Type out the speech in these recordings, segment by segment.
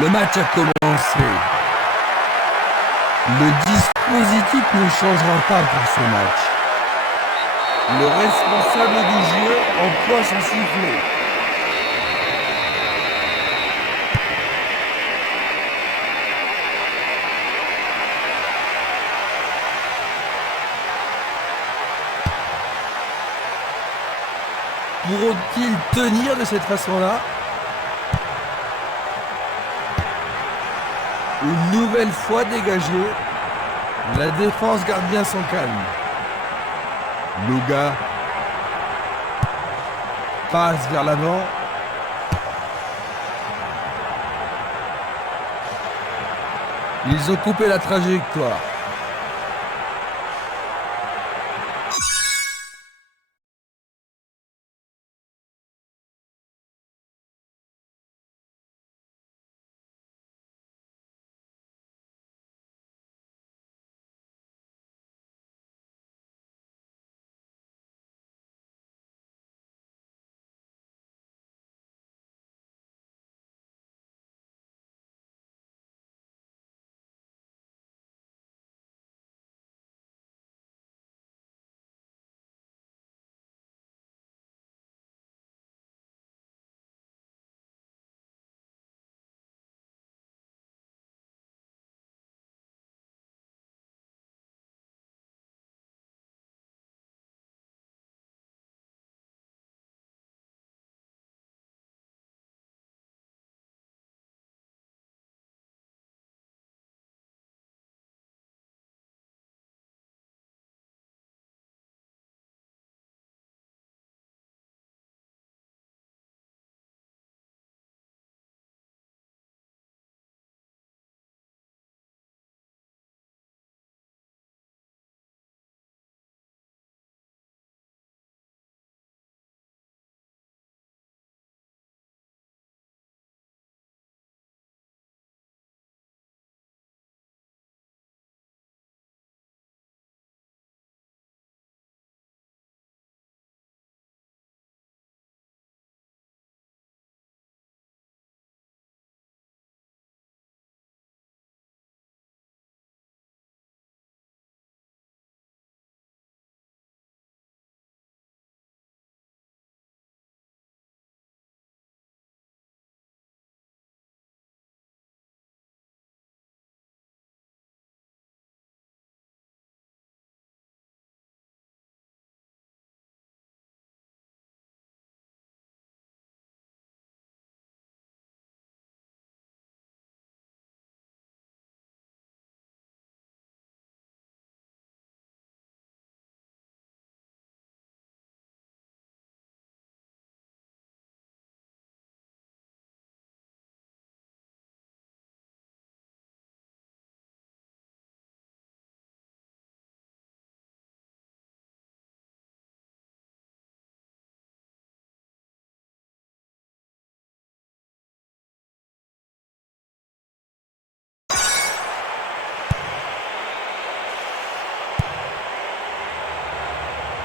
Le match a commencé. Le dispositif ne changera pas pour ce match. Le responsable du jeu emploie son sifflet. Pourront-ils tenir de cette façon-là? Une nouvelle fois dégagé. La défense garde bien son calme. Luga passe vers l'avant. Ils ont coupé la trajectoire.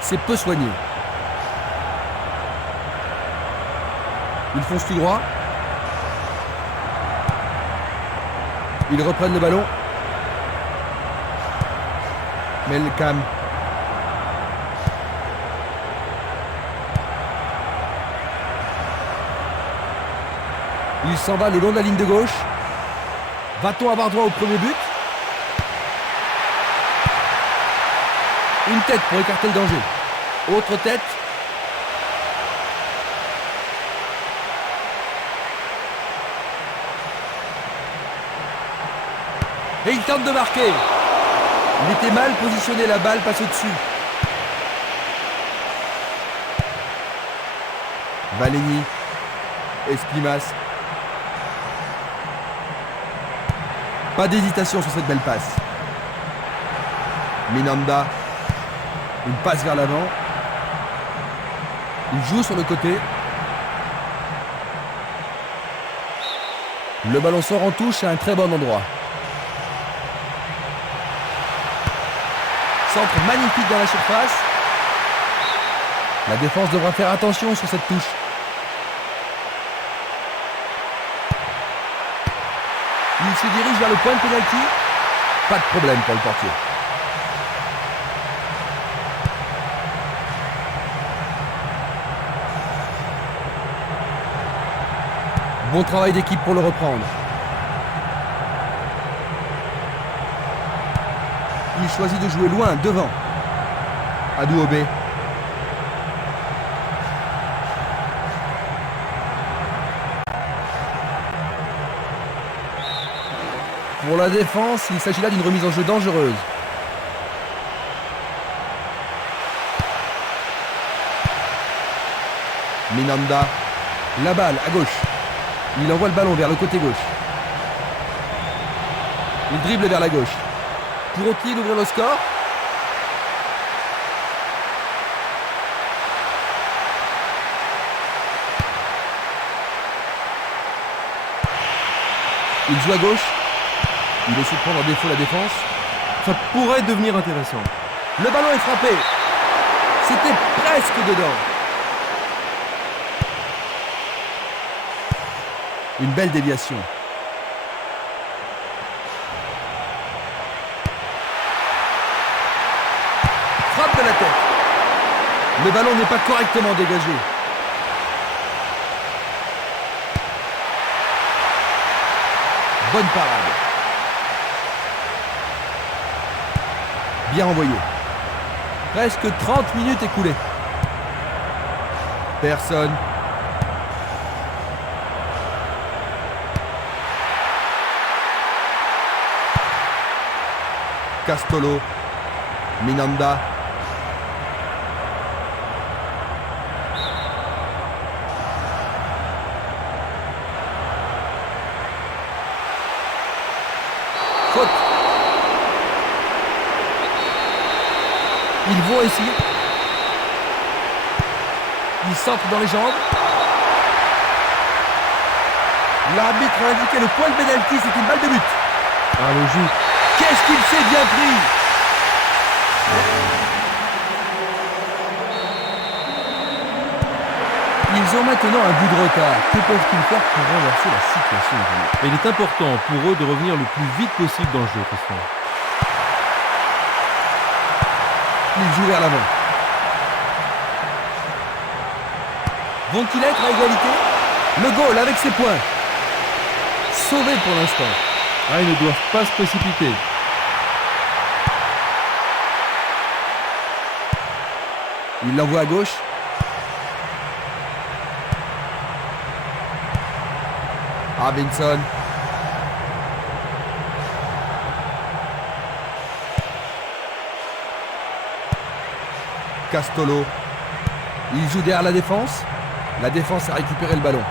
C'est peu soigné. Ils foncent tout droit. Ils reprennent le ballon. Melkam. Il s'en va le long de la ligne de gauche. Va-t-on avoir droit au premier but? Une tête pour écarter le danger. Autre tête. Et il tente de marquer. Il était mal positionné, la balle passe au-dessus. Valeni. Esplimas. Pas d'hésitation sur cette belle passe. Minanda. Une passe vers l'avant. Il joue sur le côté. Le ballon sort en touche à un très bon endroit. Centre magnifique dans la surface. La défense devra faire attention sur cette touche. Il se dirige vers le point de pénalty. Pas de problème pour le portier. Bon travail d'équipe pour le reprendre. Il choisit de jouer loin, devant. Adouobé. Pour la défense, il s'agit là d'une remise en jeu dangereuse. Minanda. La balle à gauche. Il envoie le ballon vers le côté gauche. Il dribble vers la gauche. Pour-il d'ouvrir le score? Il joue à gauche. Il essaie de prendre en défaut la défense. Ça pourrait devenir intéressant. Le ballon est frappé. C'était presque dedans. Une belle déviation. Frappe de la tête. Le ballon n'est pas correctement dégagé. Bonne parade. Bien envoyé. Presque 30 minutes écoulées. Personne. Castolo. Minanda. Faute. Ils vont essayer. Ils centrent dans les jambes. L'arbitre a indiqué le point de pénalty, c'est une balle de but. Ah, logique. Qu'est-ce qu'il s'est bien pris! Ils ont maintenant un bout de retard. Que peuvent-ils faire pour renverser la situation? Mais il est important pour eux de revenir le plus vite possible dans le jeu, Christian. Ils jouent vers l'avant. Vont-ils être à égalité? Le goal avec ses points. Sauvé pour l'instant. Ah, ils ne doivent pas se précipiter. Il l'envoie à gauche. Robinson. Castolo. Il joue derrière la défense. La défense a récupéré le ballon.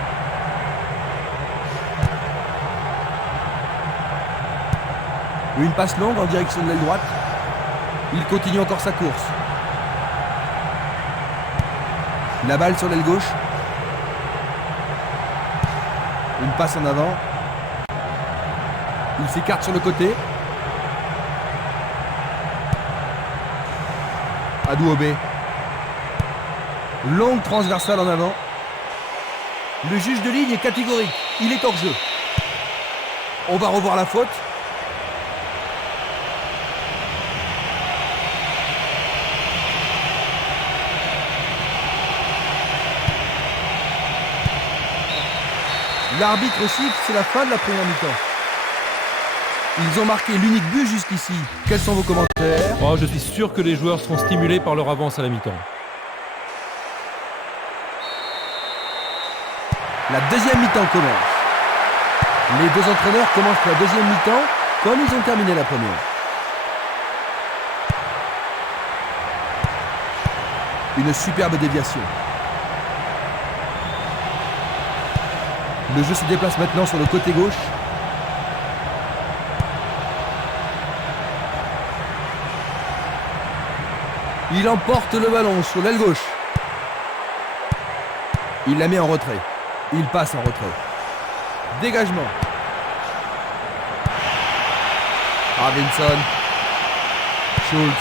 Une passe longue en direction de l'aile droite. Il continue encore sa course. La balle sur l'aile gauche. Une passe en avant. Il s'écarte sur le côté. Adouobé. Longue transversale en avant. Le juge de ligne est catégorique. Il est hors jeu. On va revoir la faute. L'arbitre siffle, c'est la fin de la première mi-temps. Ils ont marqué l'unique but jusqu'ici. Quels sont vos commentaires? Oh, je suis sûr que les joueurs seront stimulés par leur avance à la mi-temps. La deuxième mi-temps commence. Les deux entraîneurs commencent la deuxième mi-temps comme ils ont terminé la première. Une superbe déviation. Le jeu se déplace maintenant sur le côté gauche. Il emporte le ballon sur l'aile gauche. Il la met en retrait. Il passe en retrait. Dégagement. Robinson. Schultz.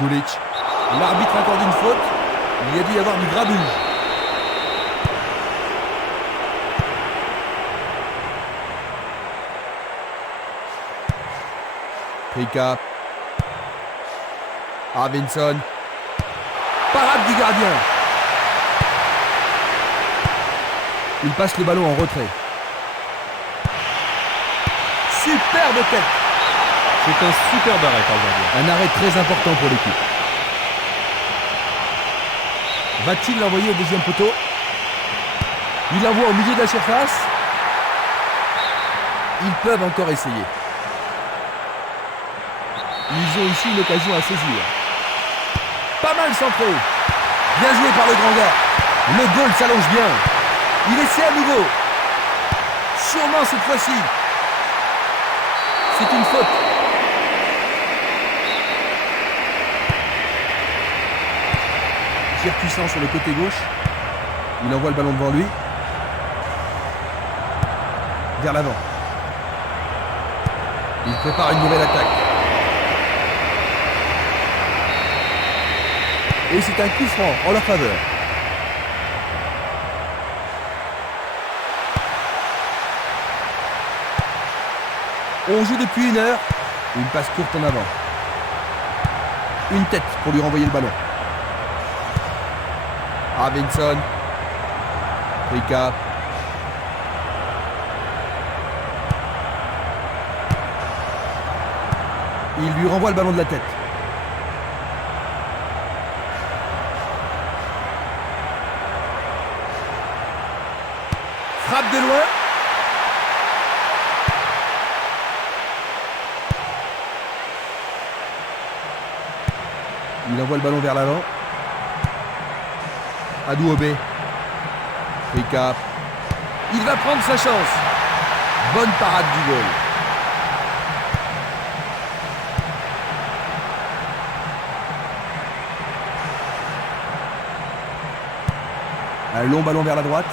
Dulic. L'arbitre accorde une faute. Il y a dû y avoir du grabuge. Rika. Arvinsson. Parade du gardien. Il passe le ballon en retrait. Superbe tête. C'est un superbe arrêt par le gardien. Un arrêt très important pour l'équipe. Va-t-il l'envoyer au deuxième poteau? Il l'envoie au milieu de la surface. Ils peuvent encore essayer. Ils ont ici une occasion à saisir. Pas mal centré. Bien joué par le grand gars. Le goal s'allonge bien. Il essaie à nouveau. Sûrement cette fois-ci. C'est une faute. Tir puissant sur le côté gauche. Il envoie le ballon devant lui. Vers l'avant. Il prépare une nouvelle attaque. Et c'est un coup franc en leur faveur. On joue depuis 1 heure. Une passe courte en avant. Une tête pour lui renvoyer le ballon. Arvinsson. Rika. Il lui renvoie le ballon de la tête. Frappe de loin. Il envoie le ballon vers l'avant. Adouobé. Rika. Il va prendre sa chance. Bonne parade du goal. Un long ballon vers la droite.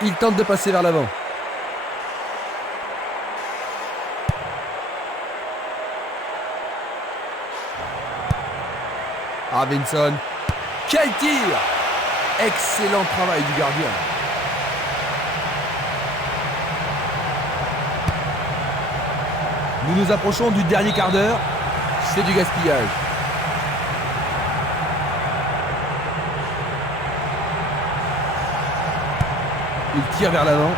Il tente de passer vers l'avant. Arvinsson. Quel tir! Excellent travail du gardien. Nous nous approchons du dernier quart d'heure. C'est du gaspillage. Il tire vers l'avant.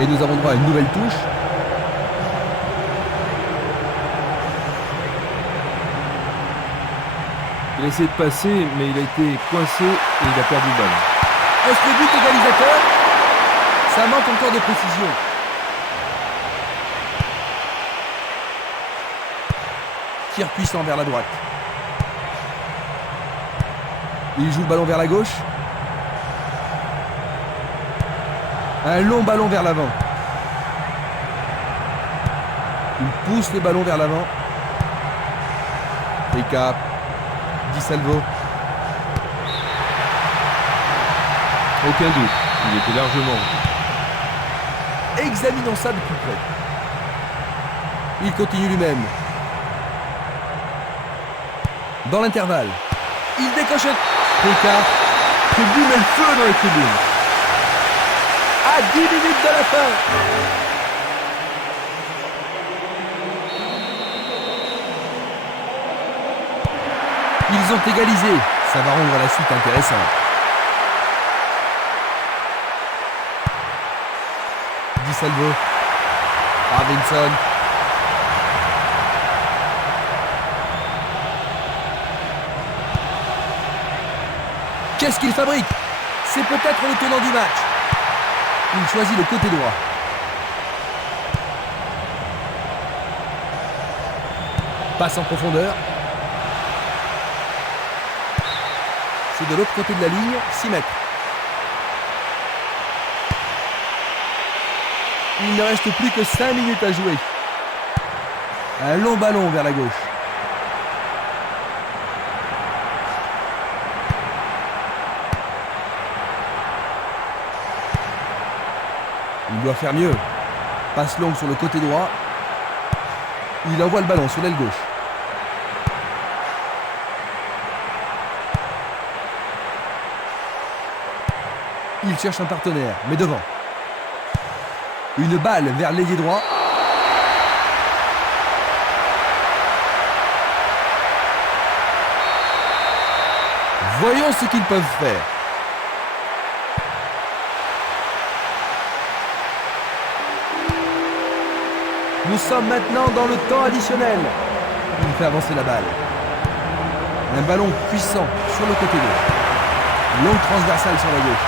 Et nous avons droit à une nouvelle touche. Il a essayé de passer, mais il a été coincé et il a perdu le ballon. Est-ce le but égalisateur? Ça manque encore de précision. Tir puissant vers la droite. Il joue le ballon vers la gauche. Un long ballon vers l'avant. Il pousse le ballon vers l'avant. Rika. Di Salvo. Aucun doute, il était largement. Examinons ça de plus près. Il continue lui-même. Dans l'intervalle. Il décoche un... Rika. Tribune met le feu dans les tribunes. À 10 minutes de la fin. Ils ont égalisé. Ça va rendre la suite intéressante. Di Salvo. Arvinsson. Qu'est-ce qu'il fabrique? C'est peut-être le tenant du match. Il choisit le côté droit. Passe en profondeur. C'est de l'autre côté de la ligne, 6 mètres. Il ne reste plus que 5 minutes à jouer. Un long ballon vers la gauche. Il doit faire mieux. Passe longue sur le côté droit. Il envoie le ballon sur l'aile gauche. Il cherche un partenaire, mais devant. Une balle vers l'ailier droit. Voyons ce qu'ils peuvent faire. Nous sommes maintenant dans le temps additionnel. Il fait avancer la balle. Un ballon puissant sur le côté gauche. Longue transversale sur la gauche.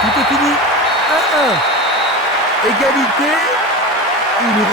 Tout est fini. 1-1. Égalité. Une